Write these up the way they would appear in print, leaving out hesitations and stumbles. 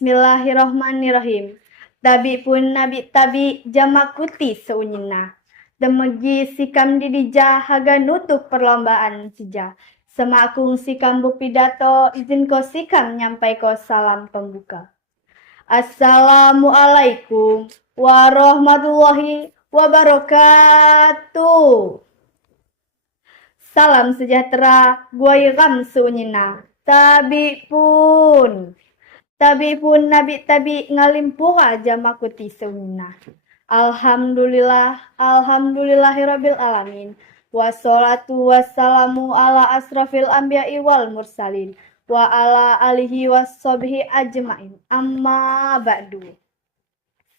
Bismillahirrahmanirrahim. Tabi pun nabi tabi jamakuti seunyina. Demegi sikam didija haga nutup perlombaan sija. Semakung sikam bupidato izin ko sikam nyampai ko salam pembuka. Assalamualaikum warahmatullahi wabarakatuh. Salam sejahtera guairam seunyina. Tabi pun nabi tabi ngalimpura jamakuti seunyina. Alhamdulillahirabbil alamin. Wassalatu wassalamu ala asrafil anbiya'i wal mursalin wa ala alihi wassobihi ajmain. Amma ba'du.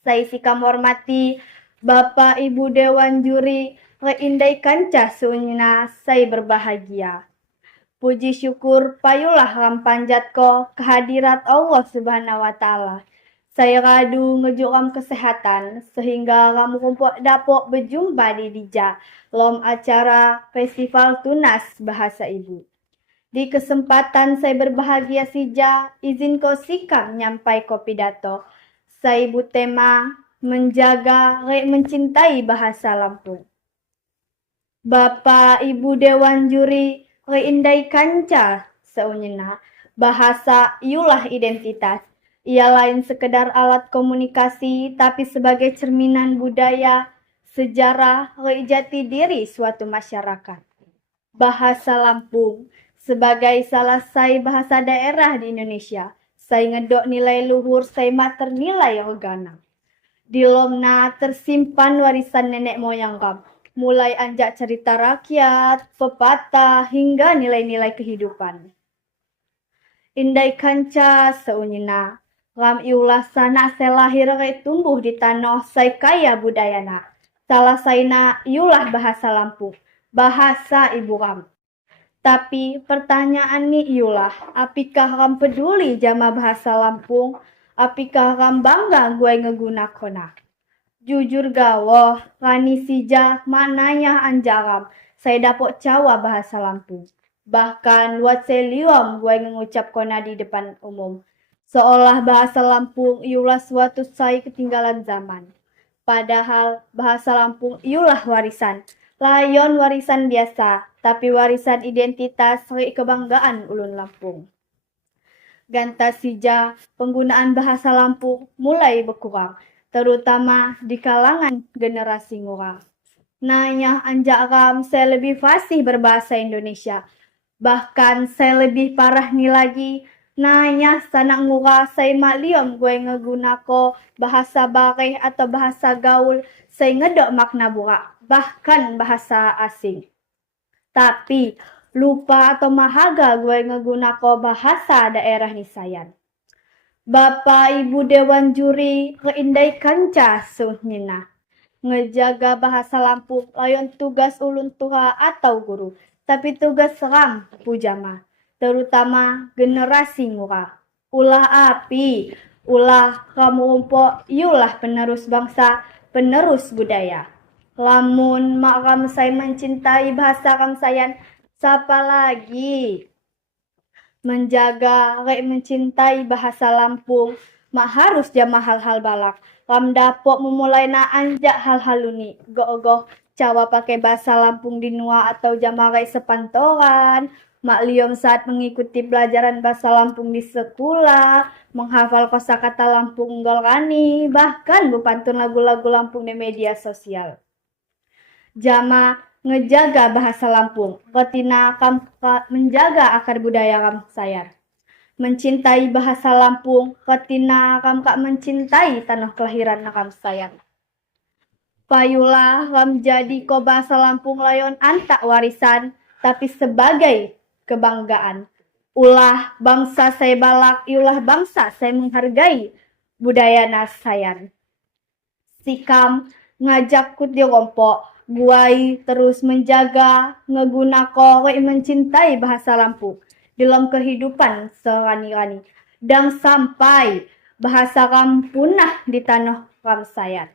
Saya sikam hormati Bapak Ibu Dewan Juri Reindai Kanca seunyina, saya berbahagia. Puji syukur payulah lampanjat ko kehadirat Allah Subhanahu wa Ta'ala. Saya radu ngejukam kesehatan sehingga kamu kumpul dapok berjumpa di dija lom acara Festival Tunas Bahasa Ibu. Di kesempatan saya berbahagia sija, izin ko sikam nyampai ko pidato. Saya ibu tema menjaga mencintai bahasa Lampung. Bapak Ibu Dewan Juri Reindai Kanca seunyina, bahasa iulah identitas. Ia lain sekedar alat komunikasi, tapi sebagai cerminan budaya, sejarah, jati diri suatu masyarakat. Bahasa Lampung sebagai salah satu bahasa daerah di Indonesia, saya ngedok nilai luhur, saya mat ternilai regana. Di lomna tersimpan warisan nenek moyang kam. Mulai anjak cerita rakyat, pepatah, hingga nilai-nilai kehidupan. Indai kanca seunyina, ram iulah sana saya lahir tumbuh di tanah saya kaya budayana. Salah saina iulah bahasa Lampung, bahasa ibu ram. Tapi pertanyaan ni iulah, apikah ram peduli jama bahasa Lampung? Apikah ram bangga gue ngegunakona? Jujur gawoh, rani sija mananya anjaram. Saya dapat cawa bahasa Lampung. Bahkan wat seliom gue ngucap kona di depan umum. Seolah bahasa Lampung iulah suatu saya ketinggalan zaman. Padahal bahasa Lampung iulah warisan. Layon warisan biasa, tapi warisan identitas kebanggaan ulun Lampung. Ganta sija penggunaan bahasa Lampung mulai berkurang, terutama di kalangan generasi ngurang. Nanya anjak ram saya lebih fasih berbahasa Indonesia. Bahkan saya lebih parah ni lagi, nanya sanak ngura saya makliom gue ngegunako bahasa bareh atau bahasa gaul, saya ngedok makna burak, bahkan bahasa asing. Tapi lupa atau mahaga gue ngegunako bahasa daerah ni sayan. Bapak Ibu Dewan Juri Reindai Kanca seunyina, ngejaga bahasa Lampung layon tugas ulun tua atau guru, tapi tugas ram pujama, terutama generasi ngura. Ulah api, ulah kamu umpok, iulah penerus bangsa, penerus budaya. Lamun mak ram saya mencintai bahasa ram sayan, siapa lagi? Menjaga mencintai bahasa Lampung, mak harus jama hal-hal balak. Ram dapok memulai na anjak hal-hal luni. Goh-goh cawa pakai bahasa Lampung di nua atau jama sepantoran. Mak liom saat mengikuti pelajaran bahasa Lampung di sekolah, menghafal kosakata Lampung unggul rani, bahkan bupantun lagu-lagu Lampung di media sosial. Jama ngejaga bahasa Lampung, ketina kam menjaga akar budaya kam sayar. Mencintai bahasa Lampung, ketina kam kak mencintai tanah kelahiran kam sayar. Payulah kam jadi ko bahasa Lampung layon antak warisan, tapi sebagai kebanggaan. Ulah bangsa saya balak, iulah bangsa saya menghargai budaya nasayan. Sikam ngajak kut di rompok, guai terus menjaga, ngegunako, mencintai bahasa Lampung dalam kehidupan serani-rani. Dan sampai bahasa ram punah di tanah ram sayan.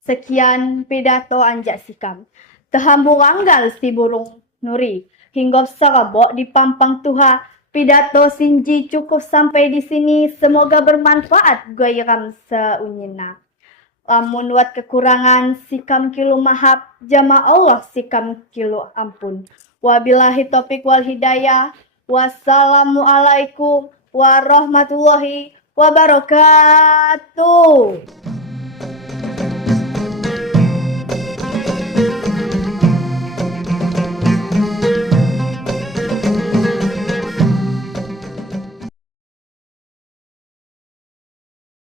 Sekian pidato anjak sikam. Tehambur anggal si burung nuri, hingga serabok di pampang Tuha Pidato Sinji cukup sampai di sini. Semoga bermanfaat goiram seunyina. Lamun wat kekurangan sikam kilu mahap, jama Allah sikam kilu ampun. Wabillahi taufiq wal hidayah. Wassalamualaikum warahmatullahi wabarakatuh.